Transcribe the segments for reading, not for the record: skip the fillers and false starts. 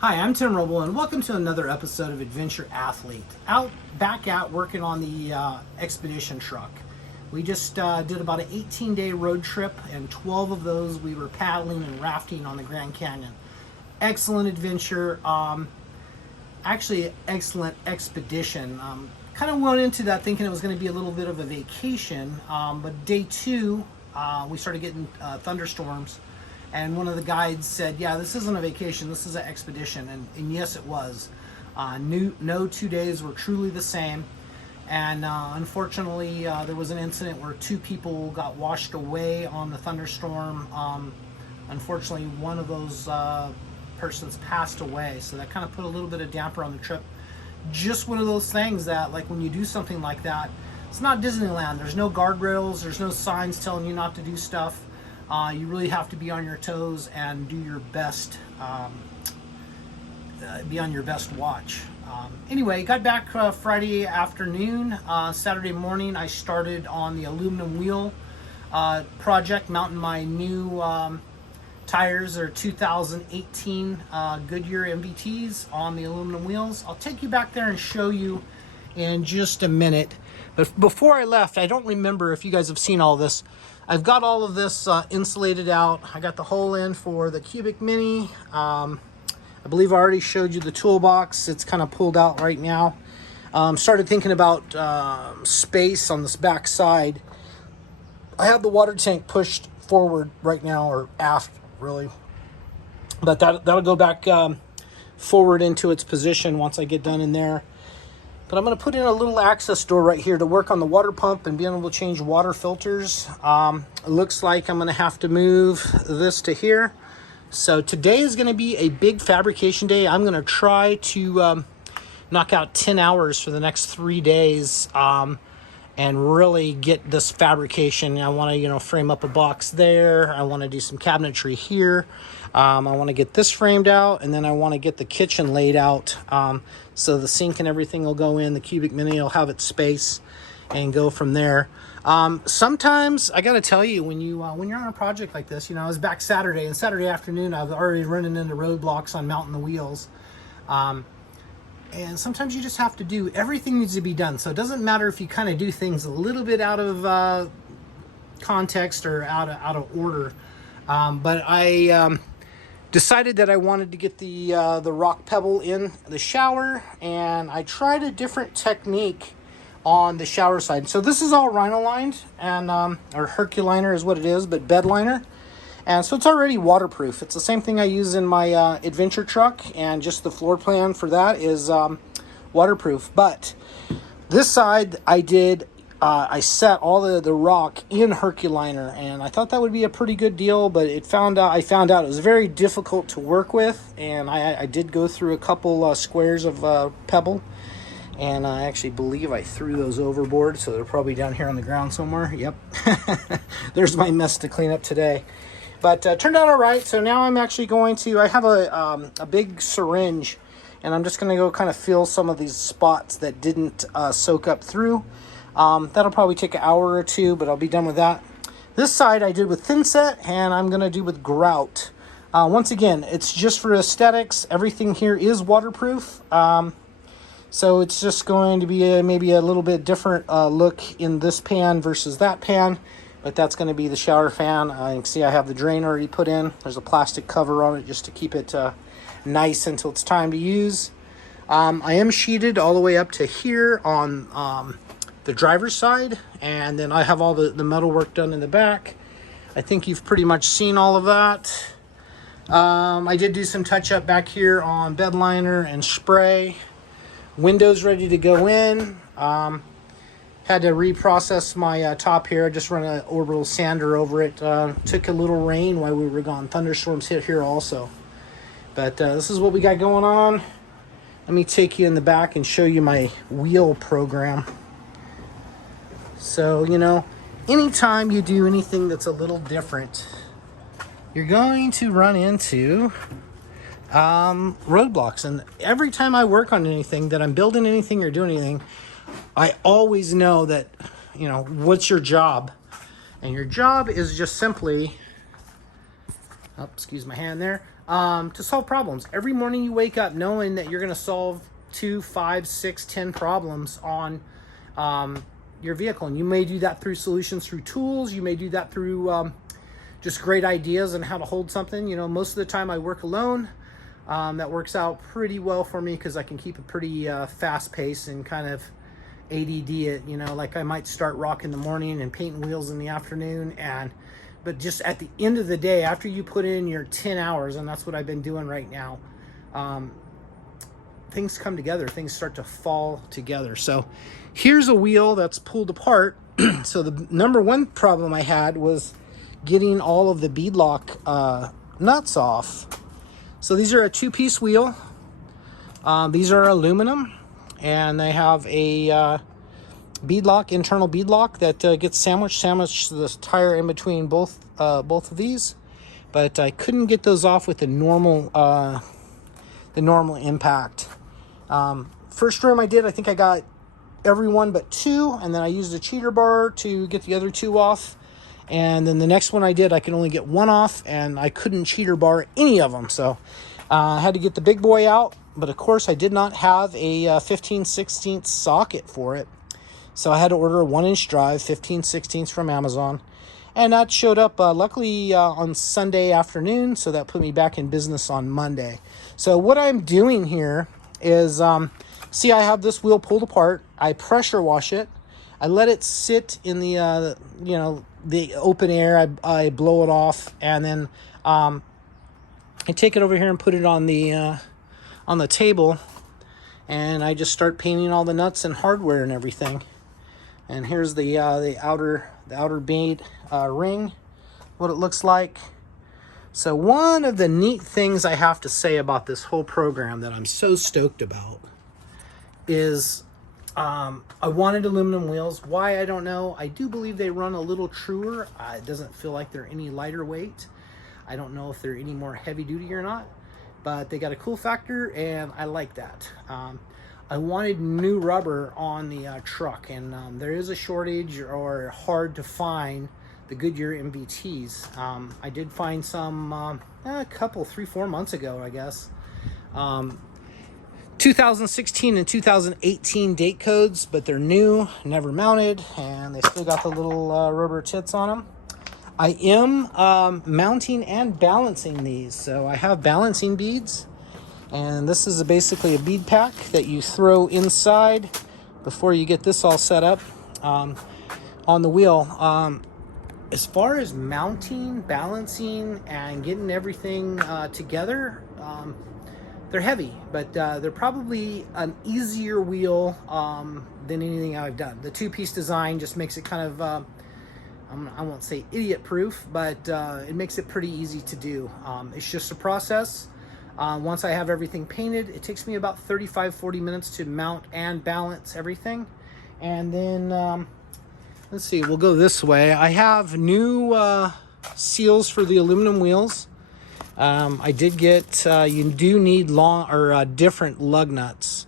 Hi, I'm Tim Roble, and welcome to another episode of Adventure Athlete. Back out working on the expedition truck. We just did about an 18-day road trip, and 12 of those we were paddling and rafting on the Grand Canyon. Excellent adventure, actually excellent expedition. Kind of went into that thinking it was going to be a little bit of a vacation, but day two we started getting thunderstorms. And one of the guides said, yeah, this isn't a vacation, this is an expedition. And yes, it was. No 2 days were truly the same. And unfortunately, there was an incident where 2 people got washed away on the thunderstorm. Unfortunately, one of those persons passed away. So that kind of put a little bit of damper on the trip. Just one of those things that, like, when you do something like that, it's not Disneyland. There's no guardrails, there's no signs telling you not to do stuff. You really have to be on your toes and do your best, be on your best watch. Anyway, got back Friday afternoon. Saturday morning I started on the aluminum wheel project, mounting my new tires. They're 2018 Goodyear MVTs on the aluminum wheels. I'll take you back there and show you in just a minute. But before I left, I don't remember if you guys have seen all this. I've got all of this insulated out. I got the hole in for the cubic mini. I believe I already showed you the toolbox. It's kind of pulled out right now. Started thinking about space on this back side. I have the water tank pushed forward right now, or aft really. But that'll go back forward into its position once I get done in there. But I'm going to put in a little access door right here to work on the water pump and being able to change water filters. It looks like I'm going to have to move this to here. So today is going to be a big fabrication day. I'm going to try to knock out 10 hours for the next 3 days and really get this fabrication. I want to, frame up a box there. I want to do some cabinetry here. I want to get this framed out, and then I want to get the kitchen laid out. So the sink and everything will go in. The cubic mini will have its space and go from there. Sometimes I got to tell you, when you're on a project like this, I was back Saturday, and Saturday afternoon I was already running into roadblocks on mounting the wheels. And sometimes you just have to do, everything needs to be done. So it doesn't matter if you kind of do things a little bit out of context or out of order. But I decided that I wanted to get the rock pebble in the shower, and I tried a different technique on the shower side. So this is all rhino lined, and or Herculiner is what it is, but bed liner. And so it's already waterproof. It's the same thing I use in my adventure truck, and just the floor plan for that is waterproof. But this side I set all the rock in Herculiner, and I thought that would be a pretty good deal, but I found out it was very difficult to work with, and I did go through a couple squares of pebble, and I actually believe I threw those overboard, so they're probably down here on the ground somewhere. Yep. There's my mess to clean up today. But turned out all right. So now I'm actually going to, I have a big syringe, and I'm just going to go kind of fill some of these spots that didn't soak up through. That'll probably take an hour or two, but I'll be done with that. This side I did with thin set, and I'm going to do with grout. Once again, it's just for aesthetics. Everything here is waterproof. So it's just going to be maybe a little bit different look in this pan versus that pan. But that's going to be the shower fan. You can see I have the drain already put in. There's a plastic cover on it just to keep it nice until it's time to use. I am sheeted all the way up to here on the driver's side, and then I have all the metal work done in the back. I think you've pretty much seen all of that. I did do some touch up back here on bed liner and spray. Windows ready to go in. Had to reprocess my top here. I just run an orbital sander over it. Took a little rain while we were gone. Thunderstorms hit here also. But this is what we got going on. Let me take you in the back and show you my wheel program. So, anytime you do anything that's a little different, you're going to run into roadblocks. And every time I work on anything, that I'm building anything or doing anything, I always know that, what's your job? And your job is just simply, excuse my hand there, to solve problems. Every morning you wake up knowing that you're going to solve 2, 5, 6, 10 problems on your vehicle. And you may do that through solutions, through tools. You may do that through just great ideas on how to hold something. You know, most of the time I work alone. That works out pretty well for me because I can keep a pretty fast pace and kind of ADD it. You know, like I might start rock in the morning and painting wheels in the afternoon, but just at the end of the day, after you put in your 10 hours, and that's what I've been doing right now, things come together, things start to fall together. So here's a wheel that's pulled apart. So the number one problem I had was getting all of the bead lock nuts off. So these are a 2-piece wheel. These are aluminum, and they have a bead lock, internal bead lock that gets sandwiched this tire in between both of these. But I couldn't get those off with the normal impact. First room I did, I think I got every one but 2, and then I used a cheater bar to get the other 2 off. And then the next one I did, I could only get 1 off, and I couldn't cheater bar any of them. So I had to get the big boy out, but of course I did not have a 15/16 socket for it. So I had to order a 1-inch drive, 15/16 from Amazon. And that showed up luckily on Sunday afternoon, so that put me back in business on Monday. So what I'm doing here is, see, I have this wheel pulled apart. I pressure wash it. I let it sit in the, the open air. I blow it off, and then I take it over here and put it on the table, and I just start painting all the nuts and hardware and everything. And here's the outer bead ring, what it looks like. So one of the neat things I have to say about this whole program that I'm so stoked about is I wanted aluminum wheels. Why, I don't know. I do believe they run a little truer. It doesn't feel like they're any lighter weight. I don't know if they're any more heavy duty or not, but they got a cool factor, and I like that. I wanted new rubber on the truck, and there is a shortage or hard to find the Goodyear MVTs. I did find some a couple, 3-4 months ago, I guess. 2016 and 2018 date codes, but they're new, never mounted, and they still got the little rubber tits on them. I am mounting and balancing these, so I have balancing beads. And this is basically a bead pack that you throw inside before you get this all set up on the wheel. As far as mounting, balancing, and getting everything together, they're heavy, but they're probably an easier wheel than anything I've done. The 2-piece design just makes it kind of, I won't say idiot-proof, but it makes it pretty easy to do. It's just a process. Once I have everything painted, it takes me about 35-40 minutes to mount and balance everything. And then, let's see, we'll go this way. I have new seals for the aluminum wheels. I did get, you do need long or different lug nuts.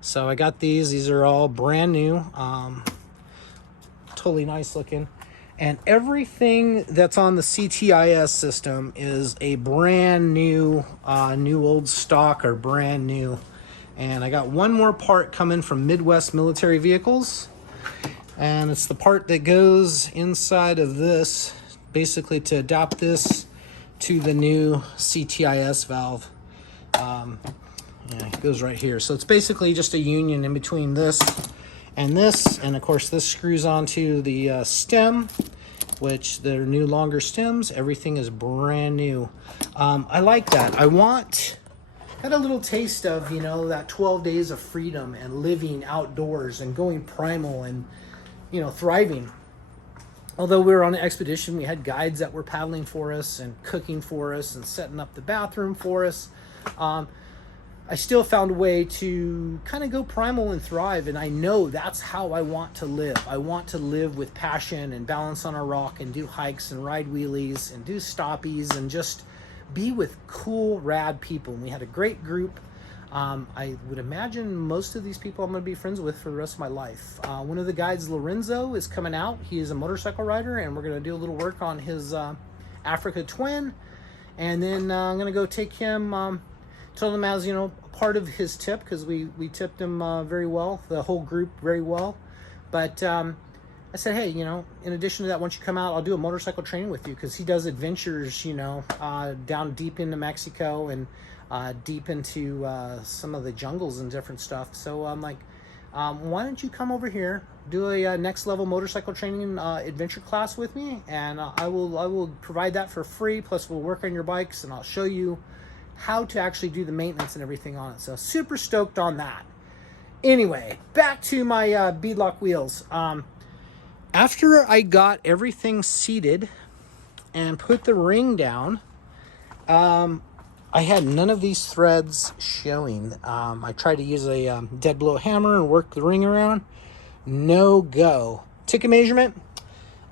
So I got these. These are all brand new. Totally nice looking. And everything that's on the CTIS system is a brand new, new old stock or brand new. And I got one more part coming from Midwest Military Vehicles. And it's the part that goes inside of this, basically to adapt this to the new CTIS valve. Yeah, it goes right here. So it's basically just a union in between this, and of course this screws onto the stem, which they're new longer stems. Everything is brand new. I like that. Got a little taste of, that 12 days of freedom and living outdoors and going primal and, thriving. Although we were on an expedition, we had guides that were paddling for us and cooking for us and setting up the bathroom for us. I still found a way to kind of go primal and thrive, and I know that's how I want to live. I want to live with passion and balance on a rock and do hikes and ride wheelies and do stoppies and just be with cool, rad people. And we had a great group. I would imagine most of these people I'm going to be friends with for the rest of my life. One of the guides, Lorenzo, is coming out. He is a motorcycle rider, and we're going to do a little work on his Africa Twin. And then I'm gonna go take him, told him as, you know, part of his tip, because we tipped him very well, the whole group very well. But I said, hey, you know, in addition to that, once you come out, I'll do a motorcycle training with you, because he does adventures, you know, down deep into Mexico and deep into some of the jungles and different stuff. So I'm like, why don't you come over here, do a next level motorcycle training adventure class with me, and I will provide that for free. Plus we'll work on your bikes, and I'll show you how to actually do the maintenance and everything on it. So super stoked on that. Anyway, back to my beadlock wheels. After I got everything seated and put the ring down, I had none of these threads showing. I tried to use a dead blow hammer and work the ring around. No go. Took a measurement.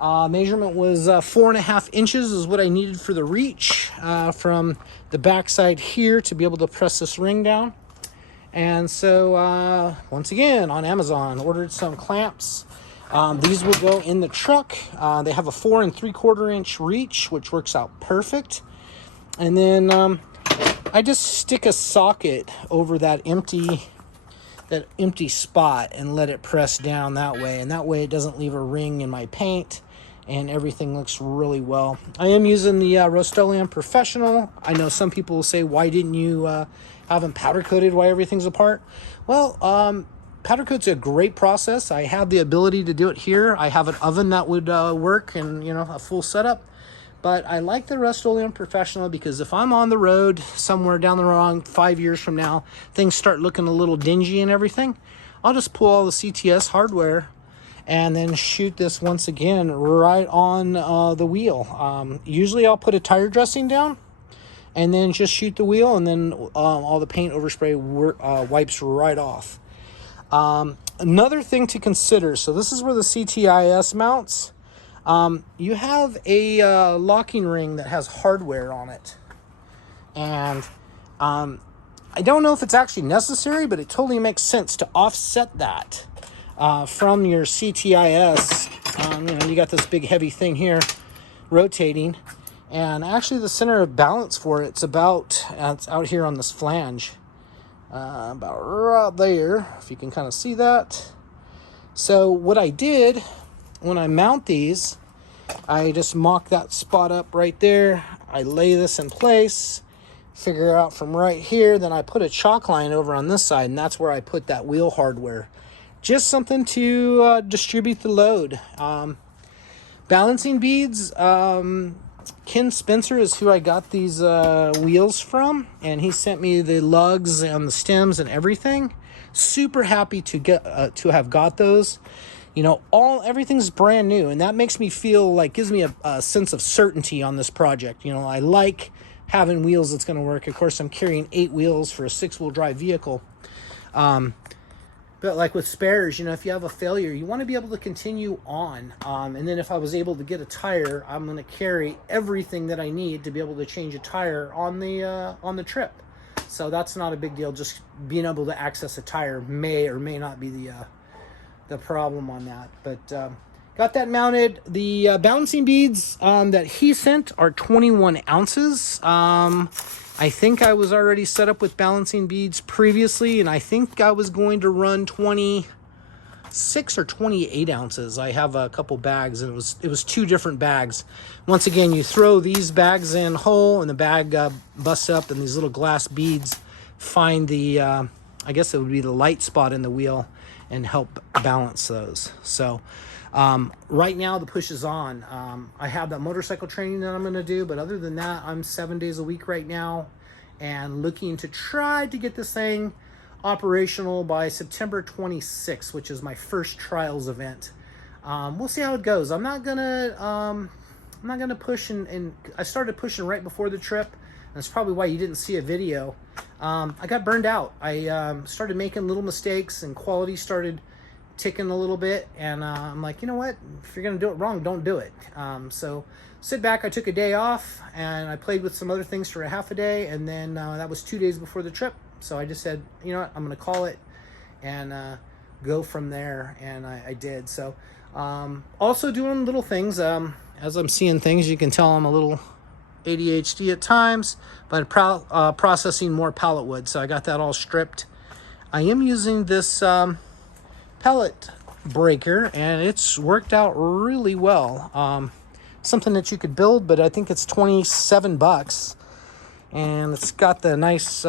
Measurement was 4.5 inches is what I needed for the reach from the backside here to be able to press this ring down. And so once again on Amazon, ordered some clamps. These will go in the truck. They have a 4 3/4 inch reach, which works out perfect. And then I just stick a socket over that empty spot and let it press down that way. And that way it doesn't leave a ring in my paint, and everything looks really well. I am using the Rust-Oleum Professional. I know some people will say, why didn't you have them powder coated while everything's apart? Well, powder coat's a great process. I have the ability to do it here. I have an oven that would work, and you know, a full setup. But I like the Rust-Oleum Professional because if I'm on the road somewhere down the road 5 years from now, things start looking a little dingy and everything, I'll just pull all the CTS hardware and then shoot this once again right on the wheel. Usually I'll put a tire dressing down and then just shoot the wheel, and then all the paint overspray wipes right off. Another thing to consider, so this is where the CTIS mounts. You have a locking ring that has hardware on it, and I don't know if it's actually necessary, but it totally makes sense to offset that from your CTIS. You know, you got this big heavy thing here rotating, and actually the center of balance for it's about, it's out here on this flange, about right there, if you can kind of see that. So what I did when I mount these, I just mock that spot up right there. I lay this in place, figure out from right here, then I put a chalk line over on this side, and that's where I put that wheel hardware. Just something to distribute the load. Balancing beads, Ken Spencer is who I got these wheels from, and he sent me the lugs and the stems and everything. Super happy to get to have got those. You know, everything's brand new, and that makes me feel like, gives me a sense of certainty on this project. You know, I like having wheels that's going to work. Of course, I'm carrying 8 wheels for a 6-wheel drive vehicle. But like with spares, you know, if you have a failure, you want to be able to continue on. And then if I was able to get a tire, I'm going to carry everything that I need to be able to change a tire on the trip. So that's not a big deal. Just being able to access a tire may or may not be the problem on that. But got that mounted. The balancing beads that he sent are 21 ounces. I think I was already set up with balancing beads previously, and I think I was going to run 26 or 28 ounces. I have a couple bags, and it was 2 different bags. Once again, you throw these bags in whole, and the bag busts up, and these little glass beads find the, I guess it would be the light spot in the wheel, and help balance those. So right now the push is on. I have that motorcycle training that I'm going to do, but other than that, I'm 7 days a week right now, and looking to try to get this thing operational by September 26th, which is my first trials event. We'll see how it goes. I'm not gonna push, and I started pushing right before the trip. That's probably why you didn't see a video. I got burned out. I started making little mistakes, and quality started ticking a little bit, and I'm like, you know what, if you're gonna do it wrong, don't do it. So sit back. I took a day off, and I played with some other things for a half a day, and then that was 2 days before the trip. So I just said, you know what, I'm gonna call it and go from there, and I did. So also doing little things. As I'm seeing things, you can tell I'm a little ADHD at times, but processing more pallet wood. So I got that all stripped. I am using this pellet breaker, and it's worked out really well. Something that you could build, but I think it's 27 bucks. And it's got the nice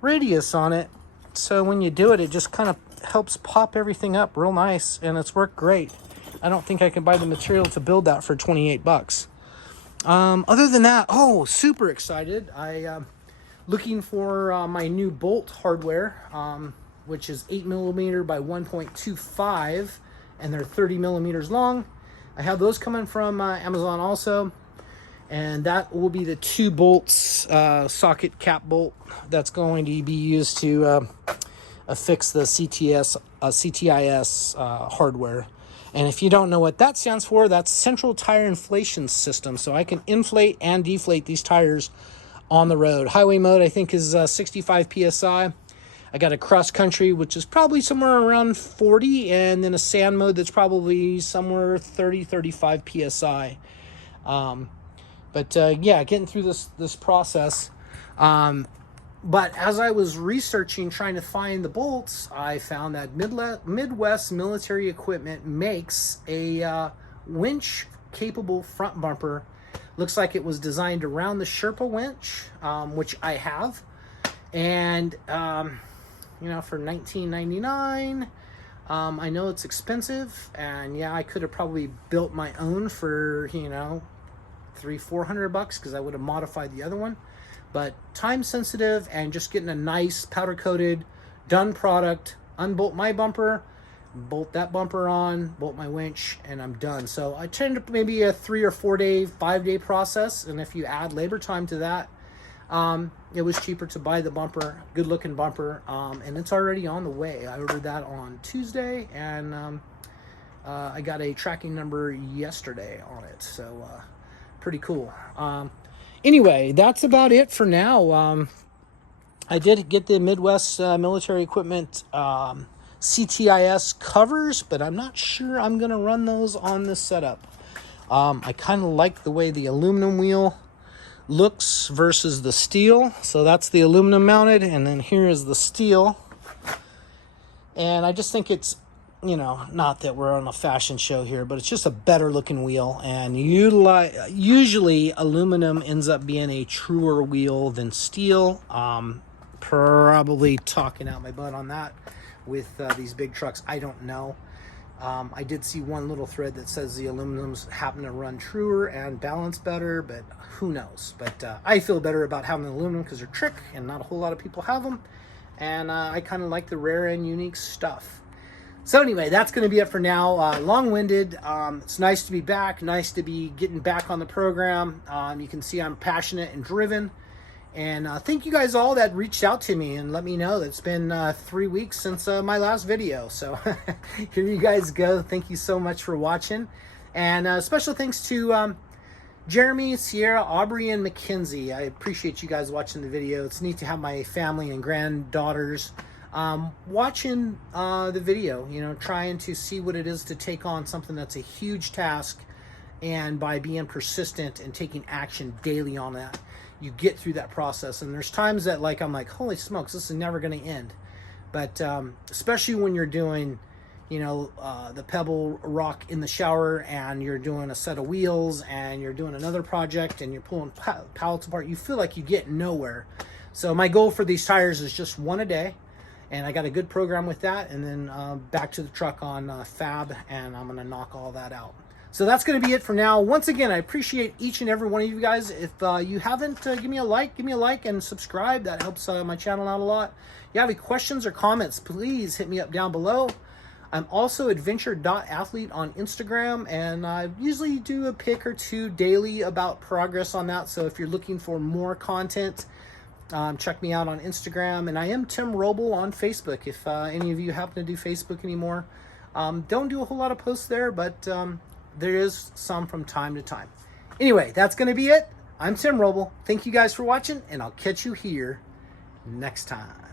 radius on it. So when you do it, it just kind of helps pop everything up real nice, and it's worked great. I don't think I can buy the material to build that for 28 bucks. Other than that, oh, super excited. Looking for my new bolt hardware, which is 8mm by 1.25, and they're 30 millimeters long. I have those coming from Amazon also, and that will be the 2 bolts, socket cap bolt that's going to be used to affix the CTIS hardware. And if you don't know what that stands for, that's Central Tire Inflation System. So I can inflate and deflate these tires on the road. Highway mode, I think, is 65 PSI. I got a cross country, which is probably somewhere around 40, and then a sand mode that's probably somewhere 30, 35 PSI. Yeah, getting through this process. But as I was researching, trying to find the bolts, I found that Midwest Military Equipment makes a winch-capable front bumper. Looks like it was designed around the Sherpa winch, which I have. And, for $19.99, I know it's expensive. And, yeah, I could have probably built my own for, $300-400 because I would have modified the other one. But time sensitive, and just getting a nice powder coated done product, unbolt my bumper, bolt that bumper on, bolt my winch, and I'm done. So I tend to maybe a 3 or 4 day, 5 day process. And if you add labor time to that, it was cheaper to buy the bumper, good looking bumper. And it's already on the way. I ordered that on Tuesday, and I got a tracking number yesterday on it. So pretty cool. Anyway, that's about it for now. I did get the Midwest Military Equipment CTIS covers, but I'm not sure I'm going to run those on this setup. I kind of like the way the aluminum wheel looks versus the steel. So that's the aluminum mounted, and then here is the steel. And I just think it's, not that we're on a fashion show here, but it's just a better looking wheel. And usually aluminum ends up being a truer wheel than steel. Probably talking out my butt on that with these big trucks. I don't know. I did see one little thread that says the aluminums happen to run truer and balance better, but who knows? But I feel better about having the aluminum because they're trick and not a whole lot of people have them. And I kind of like the rare and unique stuff. So anyway, that's going to be it for now. Long-winded. It's nice to be back. Nice to be getting back on the program. You can see I'm passionate and driven. And thank you guys all that reached out to me and let me know that it's been 3 weeks since my last video. So here you guys go. Thank you so much for watching. And special thanks to Jeremy, Sierra, Aubrey, and Mackenzie. I appreciate you guys watching the video. It's neat to have my family and granddaughters watching the video, trying to see what it is to take on something that's a huge task, and by being persistent and taking action daily on that, you get through that process. And there's times that I'm like, holy smokes, this is never going to end. But especially when you're doing, the pebble rock in the shower, and you're doing a set of wheels, and you're doing another project, and you're pulling pallets apart, you feel like you get nowhere. So my goal for these tires is just one a day. And I got a good program with that, and then back to the truck on Fab, and I'm going to knock all that out. So that's going to be it for now. Once again, I appreciate each and every one of you guys. If you haven't, give me a like and subscribe. That helps my channel out a lot. If you have any questions or comments, please hit me up down below. I'm also adventure.athlete on Instagram, and I usually do a pic or two daily about progress on that. So if you're looking for more content, check me out on Instagram. And I am Tim Roble on Facebook, if any of you happen to do Facebook anymore. Don't do a whole lot of posts there, but there is some from time to time. Anyway, that's going to be it. I'm Tim Roble. Thank you guys for watching, and I'll catch you here next time.